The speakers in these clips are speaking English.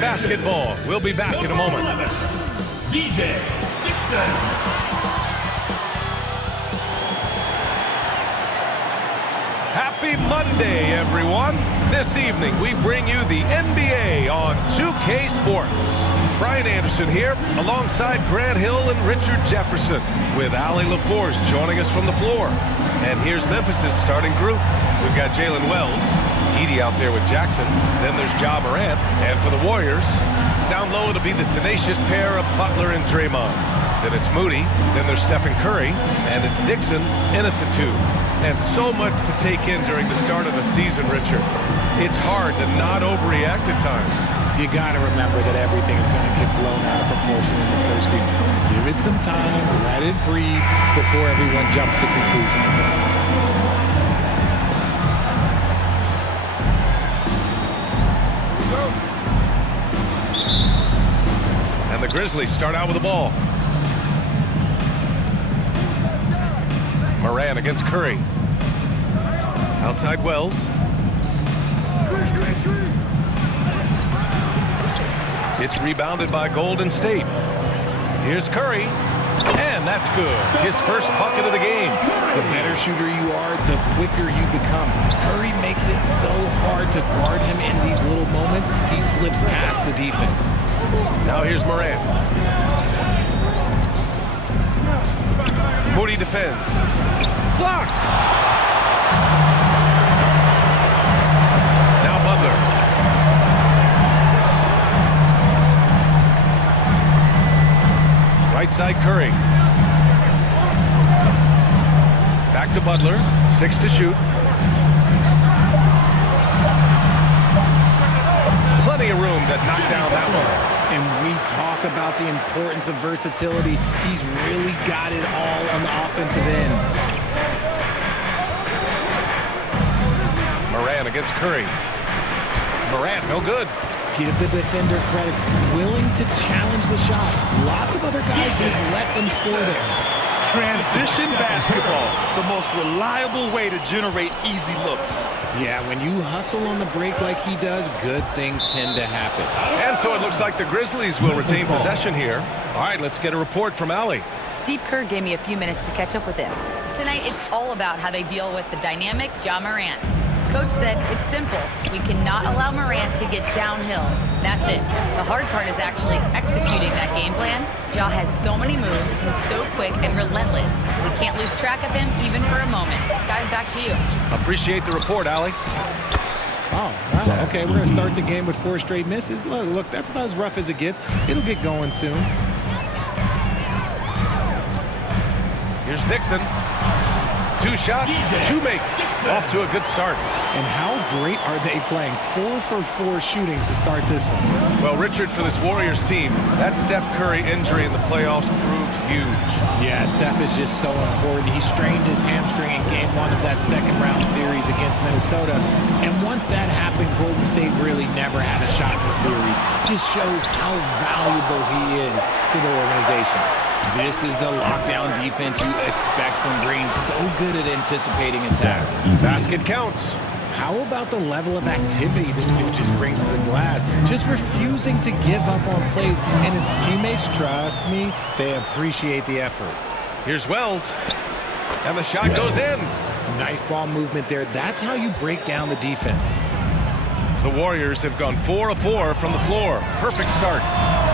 basketball. We'll be back in a moment. 11, DJ Dixon. Happy Monday, everyone. This evening, we bring you the NBA on 2K Sports. Brian Anderson here, alongside Grant Hill and Richard Jefferson, with Allie LaForce joining us from the floor. And here's Memphis' starting group. We've got Jalen Wells, Edie out there with Jackson. Then there's Ja Morant. And for the Warriors, down low it'll be the tenacious pair of Butler and Draymond. Then it's Moody. Then there's Stephen Curry. And it's Dixon in at the 2. And so much to take in during the start of the season, Richard. It's hard to not overreact at times. You got to remember that everything is going to get blown out of proportion in the first week. Give it some time, let it breathe before everyone jumps to conclusion. And the Grizzlies start out with the ball. Moran against Curry. Outside Wells. It's rebounded by Golden State. Here's Curry. And that's good. His first bucket of the game. The better shooter you are, the quicker you become. Curry makes it so hard to guard him in these little moments. He slips past the defense. Now here's Moran. Moody defends. Blocked. Now Butler. Right side Curry. Back to Butler. 6 to shoot. Plenty of room to knock down that one. And we talk about the importance of versatility. He's really got it all on the offensive end. Moran against Curry. Moran, no good. Give the defender credit. Willing to challenge the shot. Lots of other guys just let them score there. Transition basketball, the most reliable way to generate easy looks. Yeah, when you hustle on the break like he does, good things tend to happen. And so it looks like the Grizzlies will retain possession here. All right, let's get a report from Allie. Steve Kerr gave me a few minutes to catch up with him. Tonight, it's all about how they deal with the dynamic Ja Morant. Coach said it's simple. We cannot allow Morant to get downhill. That's it. The hard part is actually executing that game plan. Ja has so many moves. He's so quick and relentless. We can't lose track of him even for a moment. Guys, back to you. Appreciate the report, Allie. Oh, wow. Okay, we're going to start the game with 4 straight misses. Look, that's about as rough as it gets. It'll get going soon. Here's Dixon. 2 shots, 2 makes. Off to a good start. And how great are they playing? 4 for 4 shooting to start this one. Well, Richard, for this Warriors team, that Steph Curry injury in the playoffs proved huge. Yeah, Steph is just so important. He strained his hamstring in game 1 of that second-round series against Minnesota. And once that happened, Golden State really never had a shot in the series. Just shows how valuable he is to the organization. This is the lockdown defense you expect from Green. So good at anticipating attacks. Basket counts. How about the level of activity this dude just brings to the glass? Just refusing to give up on plays. And his teammates, trust me, they appreciate the effort. Here's Wells. And the shot goes in. Nice ball movement there. That's how you break down the defense. The Warriors have gone 4 of 4 from the floor. Perfect start.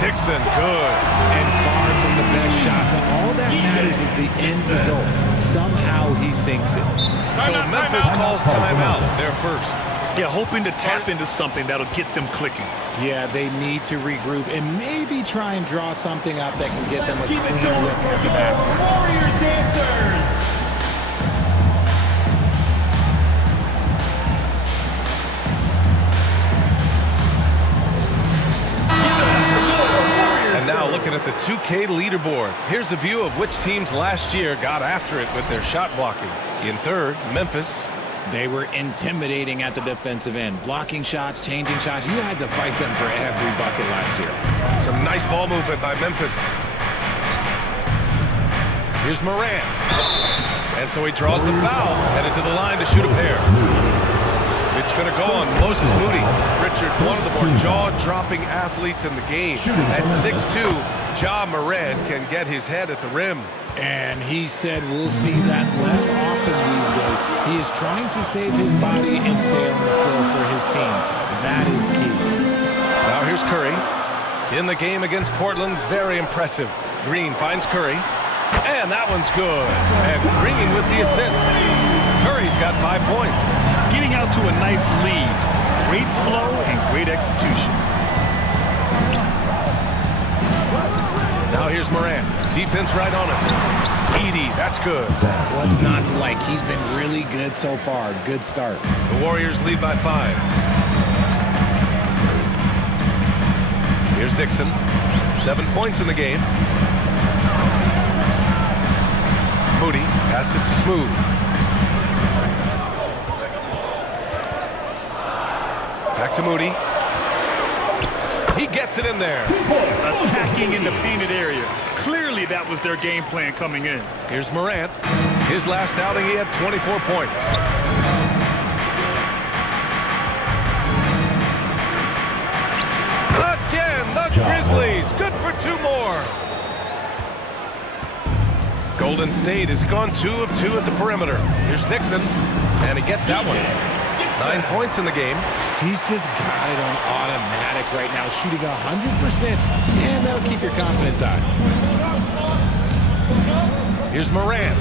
Dixon, good. And far from the best shot, but all that matters is the end result. Somehow he sinks it. So Memphis calls timeout, their first. Yeah, hoping to tap into something that'll get them clicking. Yeah, they need to regroup and maybe try and draw something up that can get them a clean look at the basket. Warriors dancers! Now looking at the 2K leaderboard. Here's a view of which teams last year got after it with their shot blocking. In third, Memphis. They were intimidating at the defensive end. Blocking shots, changing shots. You had to fight them for every bucket last year. Some nice ball movement by Memphis. Here's Moran. And so he draws the foul. Headed to the line to shoot a pair. It's going to go on Moses Moody. Richard, one of the more jaw-dropping athletes in the game. At 6'2", Ja Morant can get his head at the rim. And he said we'll see that less often these days. He is trying to save his body and stay on the floor for his team. That is key. Now here's Curry. In the game against Portland, very impressive. Green finds Curry. And that one's good. And Green with the assist. Curry's got 5 points. Getting out to a nice lead. Great flow and great execution. Now here's Morant. Defense right on him. Edey, that's good. What's not to like? He's been really good so far. Good start. The Warriors lead by 5. Here's Dixon. 7 points in the game. Moody passes to Smooth. Back to Moody. He gets it in there. Attacking in the painted area. Clearly that was their game plan coming in. Here's Morant. His last outing, he had 24 points. Again, the Grizzlies. Good for 2 more. Golden State has gone 2 of 2 at the perimeter. Here's Dixon, and he gets that one. 9 points in the game. He's just got it on automatic right now, shooting 100%, and that'll keep your confidence high. Here's Morant.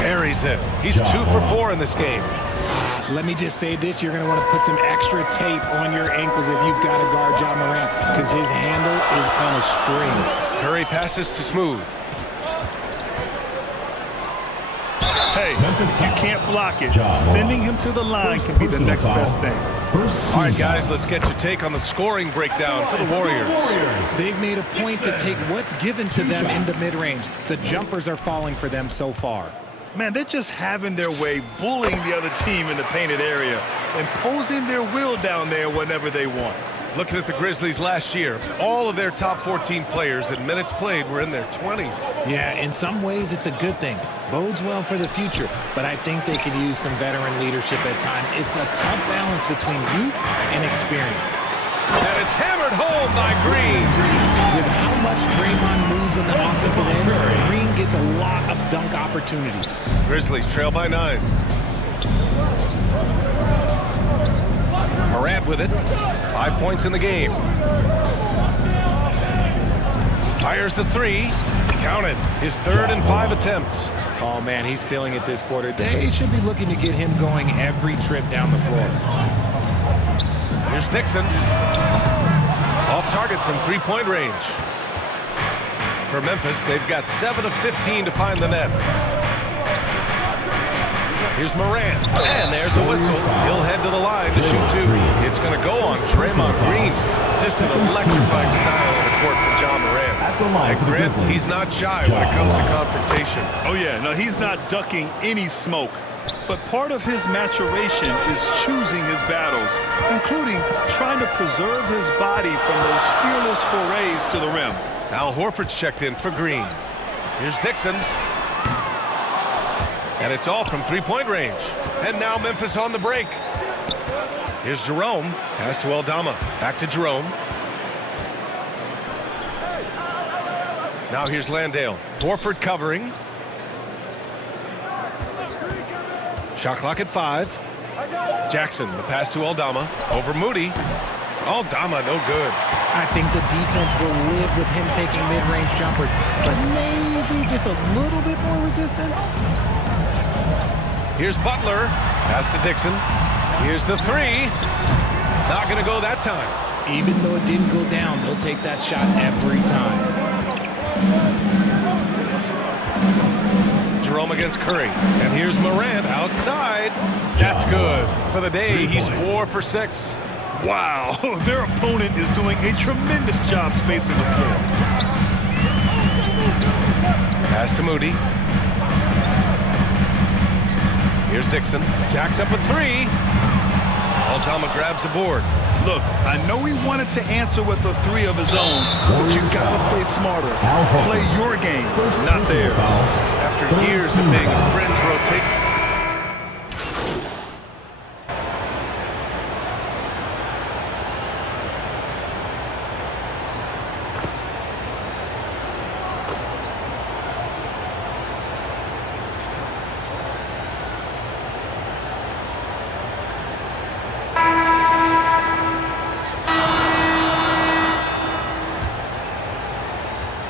Buries it. He's 2 for 4 in this game. Let me just say this, you're going to want to put some extra tape on your ankles if you've got to guard Ja Morant, because his handle is on a string. Curry passes to Smooth. Hey, you can't block it. Sending him to the line can be the next best thing. All right, guys, let's get your take on the scoring breakdown for the Warriors. They've made a point to take what's given to them in the mid-range. The jumpers are falling for them so far. Man, they're just having their way, bullying the other team in the painted area, imposing their will down there whenever they want. Looking at the Grizzlies last year, all of their top 14 players in minutes played were in their 20s. Yeah, in some ways it's a good thing. Bodes well for the future, but I think they could use some veteran leadership at times. It's a tough balance between youth and experience. And it's hammered home by Green. With how much Draymond moves in the offensive end, Green gets a lot of dunk opportunities. Grizzlies trail by 9. Morant with it. 5 points in the game. Fires the 3. Counted. His 3rd and 5 attempts. Oh, man, he's feeling it this quarter. They should be looking to get him going every trip down the floor. Here's Dixon. Off target from 3-point range. For Memphis, they've got 7 of 15 to find the net. Here's Morant. And there's a whistle. He'll head to the line to shoot 2. It's going to go on Draymond Green. Just an electrifying style on the court for Ja Morant. And Grant, he's not shy when it comes to confrontation. Oh, yeah. No, he's not ducking any smoke. But part of his maturation is choosing his battles, including trying to preserve his body from those fearless forays to the rim. Al Horford's checked in for Green. Here's Dixon. And it's all from 3-point range. And now Memphis on the break. Here's Jerome. Pass to Aldama. Back to Jerome. Now here's Landale. Horford covering. Shot clock at 5. Jackson, the pass to Aldama. Over Moody. Aldama, no good. I think the defense will live with him taking mid-range jumpers, but maybe just a little bit more resistance. Here's Butler. Pass to Dixon. Here's the 3. Not going to go that time. Even though it didn't go down, they'll take that shot every time. Jerome against Curry. And here's Morant outside. That's good. For the day, he's 4 for 6. Wow, their opponent is doing a tremendous job spacing the floor. Pass to Moody. Here's Dixon. Jacks up a 3. Aldama grabs a board. Look, I know he wanted to answer with a 3 of his own, but you gotta play smarter. Play your game, not theirs. After years of being a fringe rotation.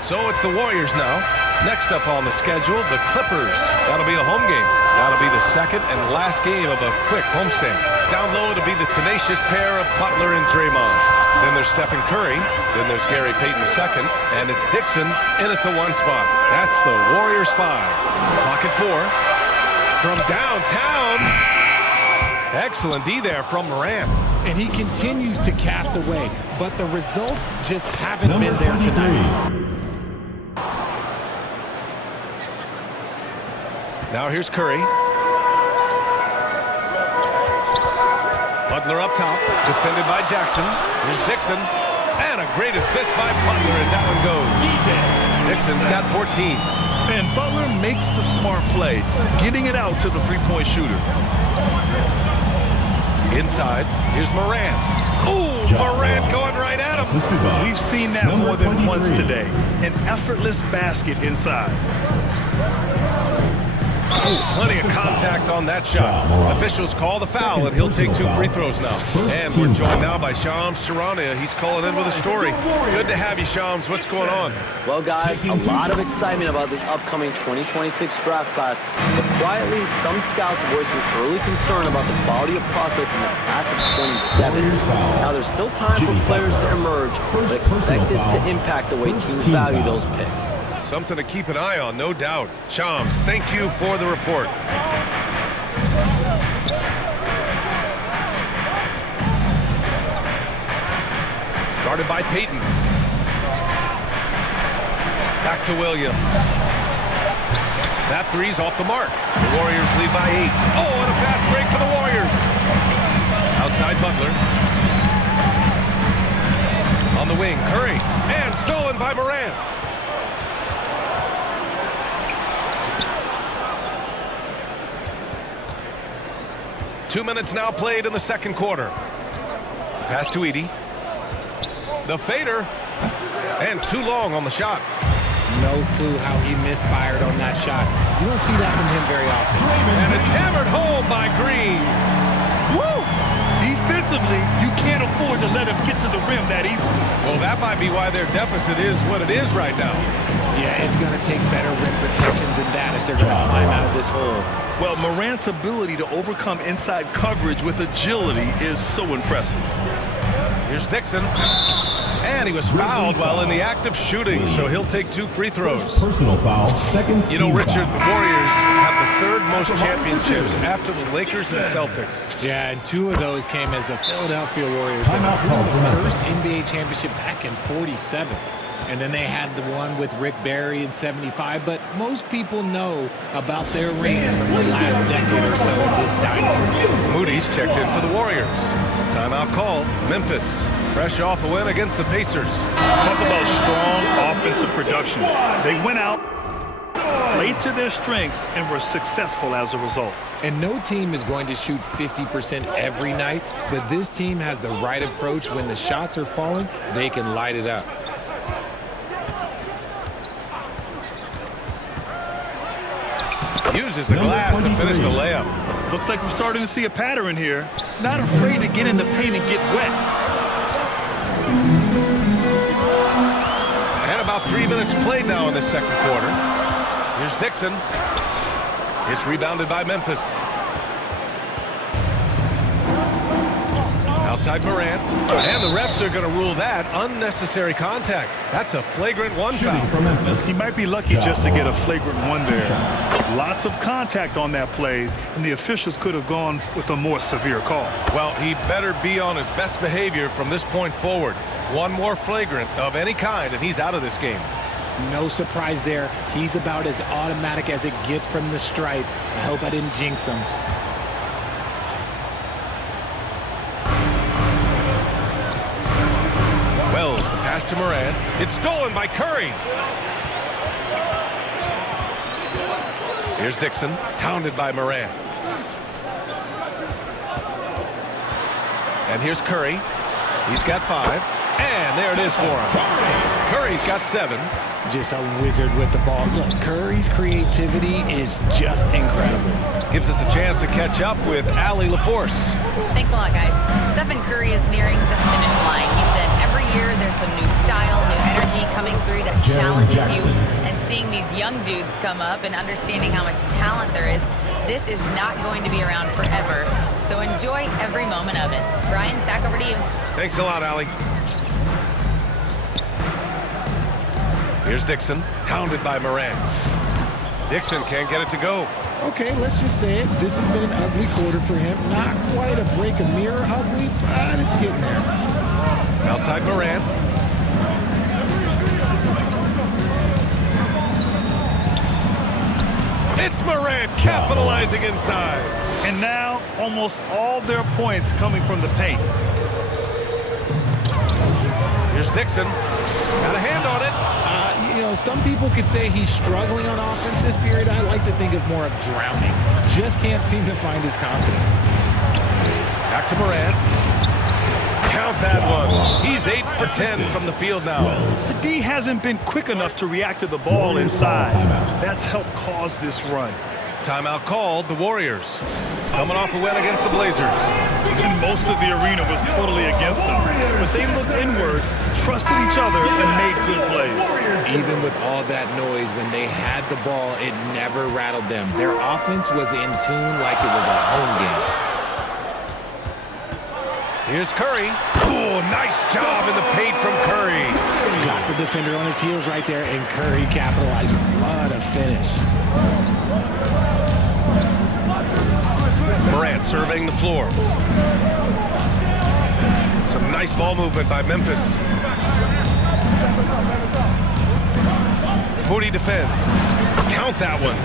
So it's the Warriors now. Next up on the schedule, the Clippers. That'll be a home game. That'll be the second and last game of a quick homestand. Down low, it'll be the tenacious pair of Butler and Draymond. Then there's Stephen Curry. Then there's Gary Payton II. And it's Dixon in at the 1 spot. That's the Warriors 5. Clock at 4. From downtown. Excellent D there from Morant. And he continues to cast away, but the results just haven't been there tonight. Now here's Curry. Butler up top, defended by Jackson. Here's Dixon. And a great assist by Butler as that one goes. Dixon's got 14. And Butler makes the smart play, getting it out to the three-point shooter. Inside, here's Morant. Ooh, Morant going right at him. We've seen that more than once today. An effortless basket inside. Ooh, plenty of contact on that shot. Officials call the foul, and he'll take 2 free throws now. And we're joined now by Shams Charania. He's calling in with a story. Good to have you, Shams. What's going on? Well, guys, a lot of excitement about the upcoming 2026 draft class, but quietly, some scouts voicing early concern about the quality of prospects in the class of 27. Now, there's still time for players to emerge, but expect this to impact the way teams value those picks. Something to keep an eye on, no doubt. Shams, thank you for the report. Guarded by Payton. Back to Williams. That three's off the mark. The Warriors lead by 8. Oh, and a fast break for the Warriors. Outside Butler. On the wing, Curry. And stolen by Morant. Two minutes now played in the second quarter. Pass to Edey. The fader. And too long on the shot. No clue how he misfired on that shot. You don't see that from him very often. And it's hammered home by Green. Woo! Defensively, you can't afford to let him get to the rim that easily. Well, that might be why their deficit is what it is right now. Yeah, it's going to take better rim protection than that if they're going to climb out of this hole. Well, Morant's ability to overcome inside coverage with agility is so impressive. Here's Dixon. And he was fouled while in the act of shooting, so he'll take 2 free throws. Personal foul, second. You know, Richard, the Warriors have the 3rd most championships after the Lakers and Celtics. Yeah, and 2 of those came as the Philadelphia Warriors. They won the first NBA championship back in '47. And then they had the one with Rick Barry in '75. But most people know about their rings from the last decade or so in this dynasty. Moody's checked in for the Warriors. Timeout call. Memphis, fresh off a win against the Pacers. Talk about strong offensive production. They went out, played to their strengths, and were successful as a result. And no team is going to shoot 50% every night, but this team has the right approach. When the shots are falling, they can light it up. Uses the glass to finish the layup. Looks like we're starting to see a pattern here. Not afraid to get in the paint and get wet. And about 3 minutes played now in the second quarter. Here's Dixon. It's rebounded by Memphis. Outside Morant. And the refs are going to rule that unnecessary contact. That's a flagrant 1 foul. He might be lucky just to get a flagrant 1 there. Lots of contact on that play, and the officials could have gone with a more severe call. Well, he better be on his best behavior from this point forward. 1 more flagrant of any kind, and he's out of this game. No surprise there. He's about as automatic as it gets from the stripe. I hope I didn't jinx him. Wells, the pass to Morant. It's stolen by Curry. Here's Dixon, hounded by Morant. And here's Curry. He's got 5. And there it is for him. Curry's got 7. Just a wizard with the ball. Look, Curry's creativity is just incredible. Gives us a chance to catch up with Allie LaForce. Thanks a lot, guys. Stephen Curry is nearing the finish line. He said every year there's some new style, new energy coming through that challenges you, and seeing these young dudes come up and understanding how much talent there is, this is not going to be around forever. So enjoy every moment of it. Brian, back over to you. Thanks a lot, Allie. Here's Dixon, hounded by Moran. Dixon can't get it to go. Okay, let's just say it. This has been an ugly quarter for him. Not quite a break a mirror ugly, but it's getting there. Outside Moran. It's Moran capitalizing inside. And now, almost all their points coming from the paint. Here's Dixon. Got a hand on it. You know, some people could say he's struggling on offense this period. I like to think of more of drowning. Just can't seem to find his confidence. Back to Moran. Count that one. He's 8 for 10 from the field now. The D hasn't been quick enough to react to the ball inside. That's helped cause this run. Timeout called, the Warriors. Coming off a win against the Blazers. And most of the arena was totally against them. But they looked inward, trusted each other, and made good plays. Even with all that noise, when they had the ball, it never rattled them. Their offense was in tune like it was a home game. Here's Curry. Oh, nice job in the paint from Curry. Got the defender on his heels right there, and Curry capitalized. What a finish. Morant surveying the floor. Some nice ball movement by Memphis. Moody defends. Count that one.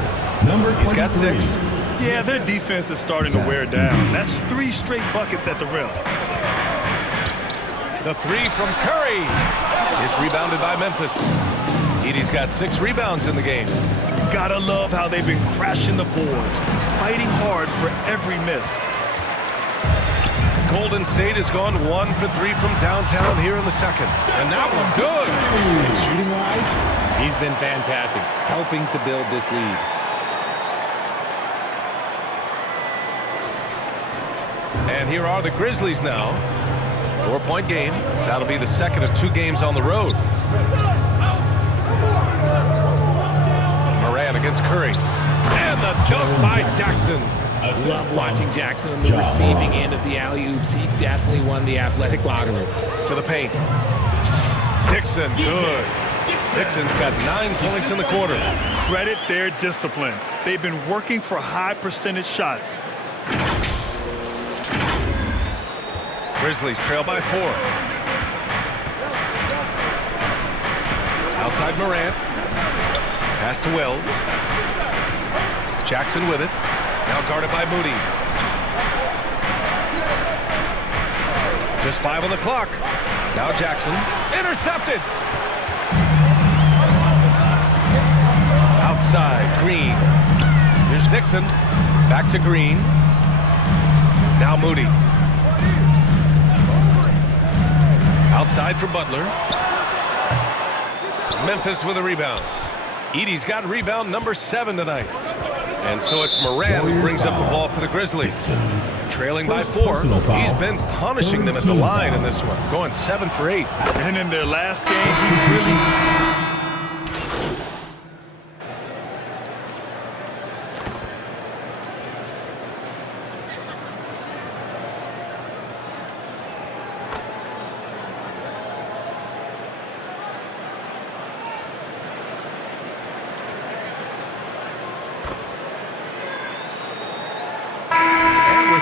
He's got 6. Yeah, their defense is starting to wear down. That's 3 straight buckets at the rim. The 3 from Curry. It's rebounded by Memphis. Edie's got 6 rebounds in the game. Gotta love how they've been crashing the boards, fighting hard for every miss. Golden State has gone 1 for 3 from downtown here in the second. And that one good. Shooting-wise, he's been fantastic, helping to build this lead. And here are the Grizzlies now. 4-point game. That'll be the second of 2 games on the road. Moran against Curry. And the dunk by Jackson. Love watching Jackson on the receiving end of the alley-oops. He definitely won the athletic lottery. To the paint. Dixon, good. Dixon's got 9 points in the quarter. Credit their discipline. They've been working for high percentage shots. Grizzlies trail by 4. Outside Morant. Pass to Wells. Jackson with it. Now guarded by Moody. Just 5 on the clock. Now Jackson. Intercepted. Outside, Green. Here's Dixon. Back to Green. Now Moody. Outside for Butler. Memphis with a rebound. Edie's got rebound number 7 tonight. And so it's Moran who brings up the ball for the Grizzlies. Trailing by 4. He's been punishing them at the line in this one. Going 7 for 8. And in their last game, he really...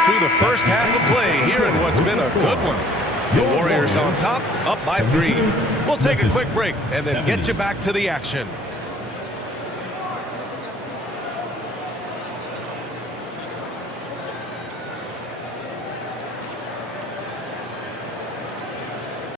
Through the first half of play here in what's been a good one. The Warriors on top, up by 3. We'll take a quick break and then get you back to the action.